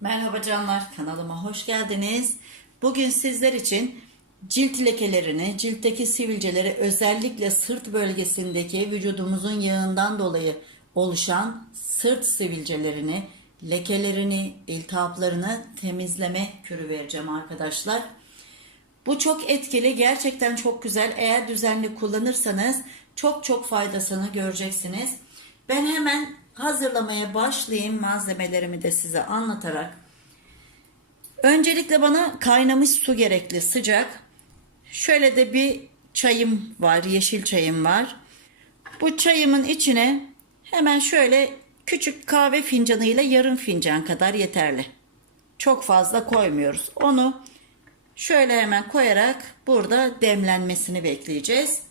Merhaba canlar, kanalıma hoş geldiniz. Bugün sizler için cilt lekelerini, ciltteki sivilceleri özellikle sırt bölgesindeki vücudumuzun yağından dolayı oluşan sırt sivilcelerini, lekelerini, iltihaplarını temizleme kürü vereceğim arkadaşlar. Bu çok etkili, gerçekten çok güzel. Eğer düzenli kullanırsanız çok çok faydasını göreceksiniz. Ben hemen hazırlamaya başlayayım malzemelerimi de size anlatarak. Öncelikle bana kaynamış su gerekli sıcak. Şöyle de bir çayım var, yeşil çayım var. Bu çayımın içine hemen şöyle küçük kahve fincanıyla yarım fincan kadar yeterli. Çok fazla koymuyoruz. Onu şöyle hemen koyarak burada demlenmesini bekleyeceğiz.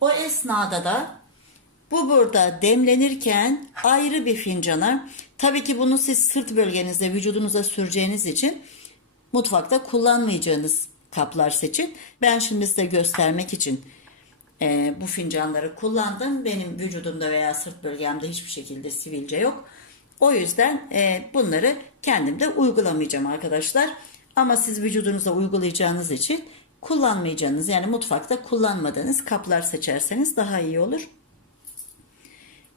O esnada da bu burada demlenirken ayrı bir fincana tabii ki bunu siz sırt bölgenizde vücudunuza süreceğiniz için mutfakta kullanmayacağınız kaplar seçin. Ben şimdi size göstermek için e, bu fincanları kullandım. Benim vücudumda veya sırt bölgemde hiçbir şekilde sivilce yok. O yüzden e, bunları kendimde uygulamayacağım arkadaşlar. Ama siz vücudunuza uygulayacağınız için kullanmayacağınız yani mutfakta kullanmadığınız kaplar seçerseniz daha iyi olur.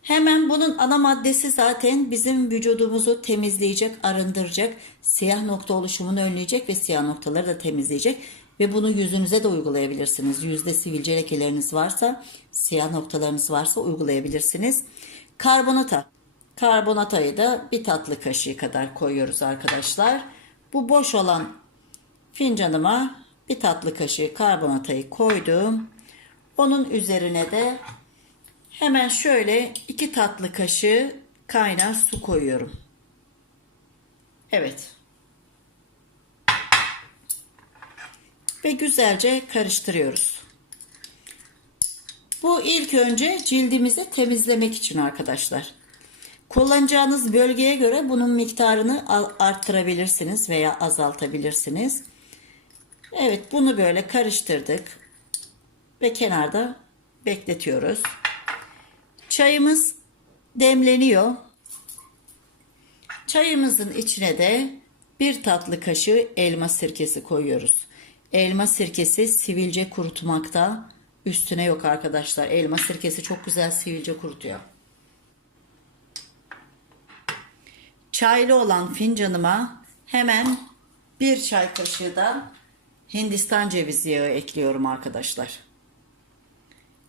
Hemen bunun ana maddesi zaten bizim vücudumuzu temizleyecek, arındıracak, siyah nokta oluşumunu önleyecek ve siyah noktaları da temizleyecek. Ve bunu yüzünüze de uygulayabilirsiniz. Yüzde sivilce lekeleriniz varsa, siyah noktalarınız varsa uygulayabilirsiniz. Karbonata. Karbonatayı da bir tatlı kaşığı kadar koyuyoruz arkadaşlar. Bu boş olan fincanıma bir tatlı kaşığı karbonatayı koydum. Onun üzerine de Hemen şöyle iki tatlı kaşığı kaynar su koyuyorum. Evet. Ve güzelce karıştırıyoruz. Bu ilk önce cildimizi temizlemek için arkadaşlar. Kullanacağınız bölgeye göre bunun miktarını arttırabilirsiniz veya azaltabilirsiniz. Evet bunu böyle karıştırdık ve kenarda bekletiyoruz. Çayımız demleniyor. Çayımızın içine de bir tatlı kaşığı elma sirkesi koyuyoruz. Elma sirkesi sivilce kurutmakta üstüne yok arkadaşlar. Elma sirkesi çok güzel sivilce kurutuyor. Çaylı olan fincanıma hemen bir çay kaşığı da Hindistan cevizi yağı ekliyorum arkadaşlar.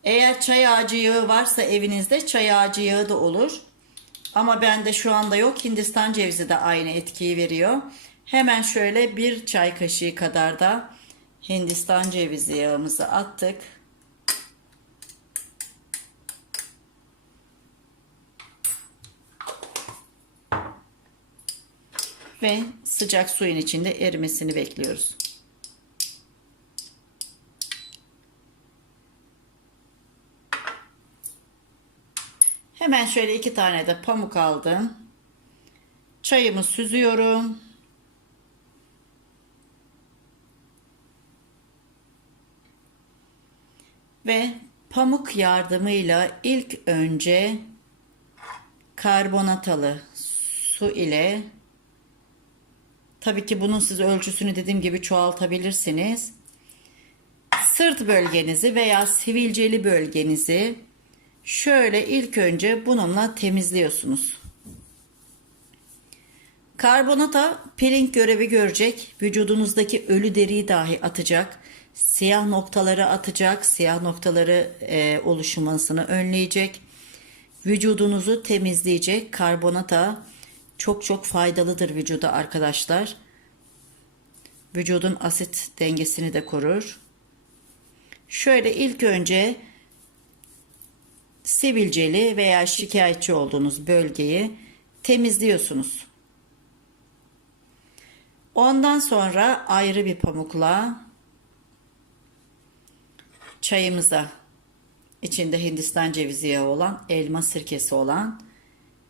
Eğer çay ağacı yağı varsa evinizde çay ağacı yağı da olur. Ama bende şu anda yok. Hindistan cevizi de aynı etkiyi veriyor. Hemen şöyle bir çay kaşığı kadar da Hindistan cevizi yağımızı attık. Ve sıcak suyun içinde erimesini bekliyoruz. Hemen şöyle iki tane de pamuk aldım. Çayımı süzüyorum. Ve pamuk yardımıyla ilk önce karbonatalı su ile tabii ki bunun siz ölçüsünü dediğim gibi çoğaltabilirsiniz. Sırt bölgenizi veya sivilceli bölgenizi Şöyle ilk önce bununla temizliyorsunuz. Karbonata peeling görevi görecek. Vücudunuzdaki ölü deriyi dahi atacak. Siyah noktaları atacak. Siyah noktaları e, oluşmasını önleyecek. Vücudunuzu temizleyecek. Karbonata çok çok faydalıdır vücuda arkadaşlar. Vücudun asit dengesini de korur. Şöyle ilk önce sivilceli veya şikayetçi olduğunuz bölgeyi temizliyorsunuz. Ondan sonra ayrı bir pamukla çayımıza içinde Hindistan cevizi yağı olan elma sirkesi olan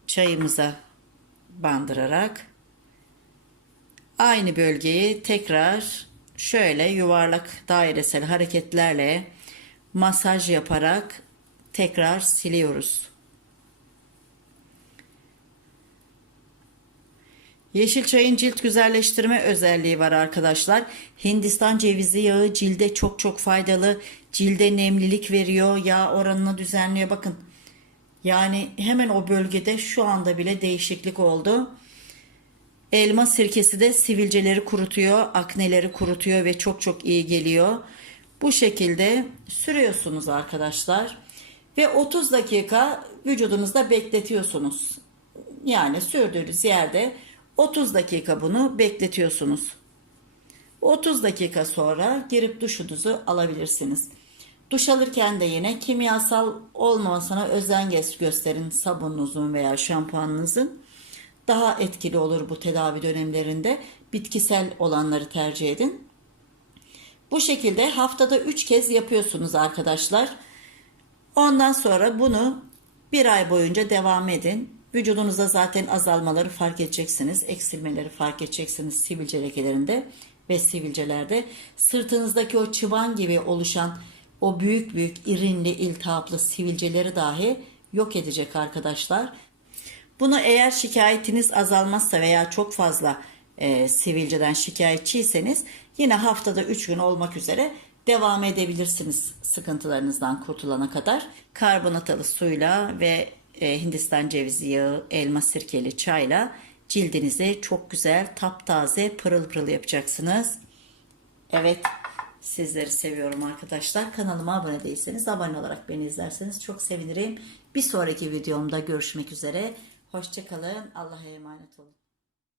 çayımıza bandırarak aynı bölgeyi tekrar şöyle yuvarlak dairesel hareketlerle masaj yaparak tekrar siliyoruz. Yeşil çayın cilt güzelleştirme özelliği var arkadaşlar. Hindistan cevizi yağı cilde çok çok faydalı. Cilde nemlilik veriyor, yağ oranını düzenliyor. Bakın yani hemen o bölgede şu anda bile değişiklik oldu. Elma sirkesi de sivilceleri kurutuyor, akneleri kurutuyor ve çok çok iyi geliyor. Bu şekilde sürüyorsunuz arkadaşlar. Ve 30 dakika vücudunuzda bekletiyorsunuz. Yani sürdüğünüz yerde 30 dakika bunu bekletiyorsunuz. 30 dakika sonra girip duşunuzu alabilirsiniz. Duş alırken de yine kimyasal olmamasına özen gö- gösterin sabununuzun veya şampuanınızın. Daha etkili olur bu tedavi dönemlerinde. Bitkisel olanları tercih edin. Bu şekilde haftada 3 kez yapıyorsunuz arkadaşlar. Ondan sonra bunu bir ay boyunca devam edin. Vücudunuzda zaten azalmaları fark edeceksiniz. Eksilmeleri fark edeceksiniz sivilce lekelerinde ve sivilcelerde. Sırtınızdaki o çıban gibi oluşan o büyük büyük irinli iltihaplı sivilceleri dahi yok edecek arkadaşlar. Bunu eğer şikayetiniz azalmazsa veya çok fazla e, sivilceden şikayetçiyseniz yine haftada 3 gün olmak üzere devam edebilirsiniz sıkıntılarınızdan kurtulana kadar. Karbonatalı suyla ve e, Hindistan cevizi yağı, elma sirkeli çayla cildinizi çok güzel, taptaze, pırıl pırıl yapacaksınız. Evet, sizleri seviyorum arkadaşlar. Kanalıma abone değilseniz abone olarak beni izlerseniz çok sevinirim. Bir sonraki videomda görüşmek üzere. Hoşçakalın. Allah'a emanet olun.